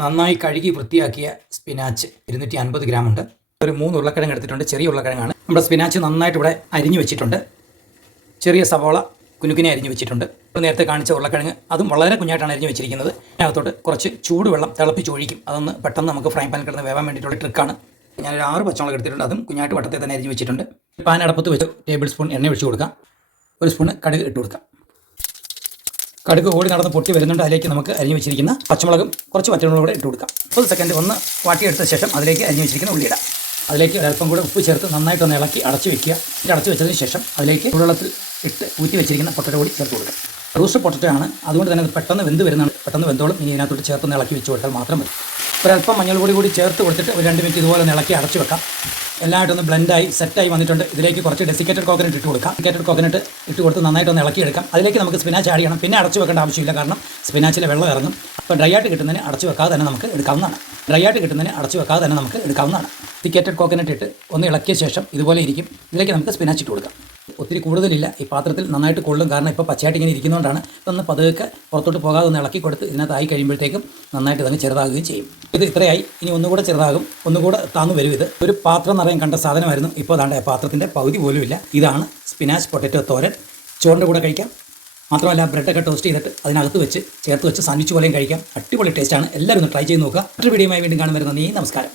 നന്നായി കഴുകി വൃത്തിയാക്കിയ spinach 250 gram ഉണ്ട്. ഒരു 3 ഉരുളക്കിഴങ്ങ് എടുത്തിട്ടുണ്ട്. ചെറിയ ഉരുളക്കിഴങ്ങാണ്. നമ്മുടെ സ്പിനാച്ച് നന്നായിട്ട് ഇവിടെ അരിഞ്ഞു വെച്ചിട്ടുണ്ട്. ചെറിയ സവോള കുനുക്കിനെ അരിഞ്ഞു വെച്ചിട്ടുണ്ട്. നേരത്തെ കാണിച്ച ഉരുളക്കിഴങ്ങ് അതും വളരെ കുഞ്ഞായിട്ടാണ് അരിഞ്ഞു വെച്ചിരിക്കുന്നത്. അതിനകത്തോട്ട് കുറച്ച് ചൂടുവെള്ളം തിളപ്പിച്ച് ഒഴിക്കും. അതൊന്ന് പെട്ടെന്ന് നമുക്ക് ഫ്രൈ പാൻ കിടന്ന് വേവാൻ വേണ്ടിയിട്ടുള്ള ട്രിക്കാണ്. ഞാനൊരു 6 പച്ചമുളക് എടുത്തിട്ടുണ്ട്. അതും കുഞ്ഞായിട്ട് വട്ടത്തിൽ തന്നെ അരിഞ്ഞു വെച്ചിട്ടുണ്ട്. പാൻ അടപ്പത്ത് വെച്ച് ടേബിൾ സ്പൂൺ എണ്ണ ഒഴിച്ച് കൊടുക്കാം. 1 സ്പൂൺ കടുക് ഇട്ട് കൊടുക്കാം. കടുക് ഓടി നടന്ന് പൊട്ടി വരുന്നുണ്ട്. അതിലേക്ക് നമുക്ക് അരിഞ്ഞു വെച്ചിരിക്കുന്ന പച്ചമുളകും കുറച്ച് പച്ചമുളകും കൂടെ ഇട്ട് കൊടുക്കാം. 30 സെക്കൻഡ് ഒന്ന് വാട്ടിയെടുത്ത ശേഷം അതിലേക്ക് അരിഞ്ഞു വെച്ചിരിക്കുന്ന ഉള്ളിയിടാം. അതിലേക്ക് ഒരല്പം കൂടെ ഉപ്പ് ചേർത്ത് നന്നായിട്ടൊന്ന് ഇളക്കി അടച്ചു വെക്കുക. അടച്ചു വെച്ചതിന് ശേഷം അതിലേക്ക് ചൂടുവെള്ളത്തിൽ ഇട്ട് ഊറ്റി വെച്ചിരിക്കുന്ന പൊട്ടറ്റോ കൂടി ചേർത്ത് കൊടുക്കാം. റോസ്റ്റ് പൊട്ടറ്റോ ആണ്, അതുകൊണ്ട് തന്നെ അത് പെട്ടെന്ന് വെന്ത് വരുന്നതാണ്. പെട്ടെന്ന് വെന്തോളും. ഇനി ഇതിനകത്തോട്ട് ചേർത്ത് ഇളക്കി വെച്ച് കൊടുത്താൽ മാത്രം മതി. ഒരല്പം മഞ്ഞൾപ്പൊടി കൂടി ചേർത്ത് കൊടുത്തിട്ട് ഒരു 2 മിനിറ്റ് ഇതുപോലെ ഇളക്കി അടച്ചു വെക്കാം. എല്ലായിട്ടൊന്ന് ബ്ലെൻഡായി സെറ്റായി വന്നിട്ടുണ്ട്. ഇതിലേക്ക് കുറച്ച് ഡെസിക്കേറ്റഡ് കോക്കനട്ട് ഇട്ട് കൊടുക്കാം. ഡെസിക്കേറ്റഡ് കോക്കനട്ട് ഇട്ട് കൊടുത്ത് നന്നായിട്ടൊന്ന് ഇളക്കിയെടുക്കാം. അതിലേക്ക് നമുക്ക് സ്പിനാച്ച് ആഡ് ചെയ്യണം. പിന്നെ അടച്ചു വെക്കേണ്ട ആവശ്യമില്ല, കാരണം സ്പിനാച്ചിലെ വെള്ളം ഇറങ്ങും. അപ്പോൾ ഡ്രൈ ആയിട്ട് കിട്ടുന്നതിന് അടച്ചു വെക്കാതെ തന്നെ നമുക്ക് എടുക്കാവുന്നതാണ്. ഡെസിക്കേറ്റഡ് കോക്കനട്ട് ഇട്ട് ഒന്ന് ഇളക്കിയ ശേഷം ഇതുപോലെ ഇരിക്കും. ഇതിലേക്ക് നമുക്ക് സ്പിനാച്ച് ഇട്ട് കൊടുക്കാം. ഒത്തിരി കൂടുതലില്ല. ഈ പാത്രത്തിൽ നന്നായിട്ട് കൊള്ളും, കാരണം ഇപ്പോൾ പച്ചയായിട്ട് ഇങ്ങനെ ഇരിക്കുന്നതുകൊണ്ടാണ്. ഇതൊന്ന് പതുക്കെ പുറത്തോട്ട് പോകാതെ ഒന്ന് ഇളക്കി കൊടുത്ത് ഇതിനകത്തായി കഴിയുമ്പോഴത്തേക്കും നന്നായിട്ട് ഇതങ്ങ് ചെറുതാകുകയും ചെയ്യും. ഇത് ഇത്രയായി. ഇനി ഒന്നുകൂടെ ചെറുതാകും, ഒന്നുകൂടെ താന്നു വരും. ഇത് ഒരു പാത്രം നിറയാൻ കണ്ട സാധനമായിരുന്നു. ഇപ്പോൾ ദാണ്ട പാത്രത്തിൻ്റെ പകുതി പോലും ഇല്ല. ഇതാണ് സ്പിനാച്ച് പൊട്ടറ്റോ തോരൻ. ചോറിൻ്റെ കൂടെ കഴിക്കാം. മാത്രമല്ല ബ്രെഡൊക്കെ ടോസ്റ്റ് ചെയ്തിട്ട് അതിനകത്ത് വെച്ച് ചേർത്ത് വെച്ച് സാൻഡ്വിച്ച് പോലെയും കഴിക്കാം. അടിപൊളി ടേസ്റ്റാണ്. എല്ലാവരും ഒന്ന് ട്രൈ ചെയ്ത് നോക്കുക. മറ്റൊരു വീഡിയോയുമായി വീണ്ടും കാണും. നന്ദി, നമസ്കാരം.